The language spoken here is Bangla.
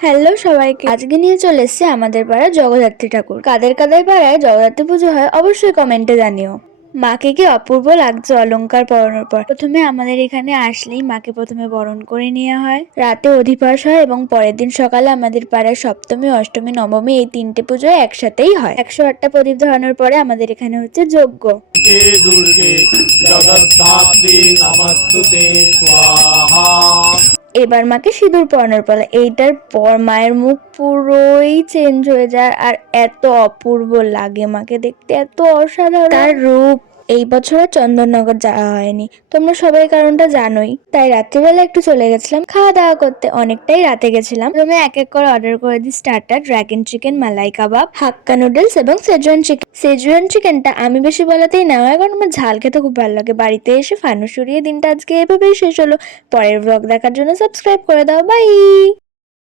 হ্যালো সবাইকে, আজকে নিয়ে চলে এসেছে আমাদের পাড়ার জগদ্ধাত্রী ঠাকুর। কাদের কাদের পাড়ায় জগদ্ধাত্রী পুজো হয় অবশ্যই কমেন্টে জানিও। মাকে কি অপূর্ব লাগছে অলংকার পরানোর পর। প্রথমে আমাদের এখানে আসলেই মাকে প্রথমে বরণ করে নেওয়া হয়, রাতে অধিবাস হয় এবং পরের দিন সকালে আমাদের পাড়ায় সপ্তমী, অষ্টমী, নবমী এই তিনটে পুজো একসাথেই হয়। 108টা প্রদীপ ধরানোর পরে আমাদের এখানে হচ্ছে যজ্ঞ। দুর্গে জগদ্ধাত্রী নমস্তুতে স্বাহা। এবার মাকে সিঁদুর পরানোর পালা। এইটার পর মায়ের মুখ পুরোই চেঞ্জ হয়ে যায় আর এত অপূর্ব লাগে মাকে দেখতে, এত অসাধারণ তার রূপ। এই বছর আর চন্দননগর যাওয়া হয়নি, তোমরা সবাই কারণটা জানোই। তাই রাত্রিবেলা একটু চলে গেছিলাম খাওয়া দাওয়া করতে, অনেকটাই রাতে গেছিলাম। প্রথমে এক এক করে অর্ডার করে দিই স্টার্টার, ড্রাগন চিকেন, মালাই কাবাব, হাক্কা নুডলস এবং সেজওয়ান চিকেন। সেজওয়ান চিকেনটা আমি বেশি বলাতেই না হয়, কারণ আমার ঝাল খেতে খুব ভালো লাগে। বাড়িতে এসে ফানুস উড়িয়ে দিনটা আজকে এভাবেই শেষ হলো। পরের ব্লগ দেখার জন্য সাবস্ক্রাইব করে দাও। বাই।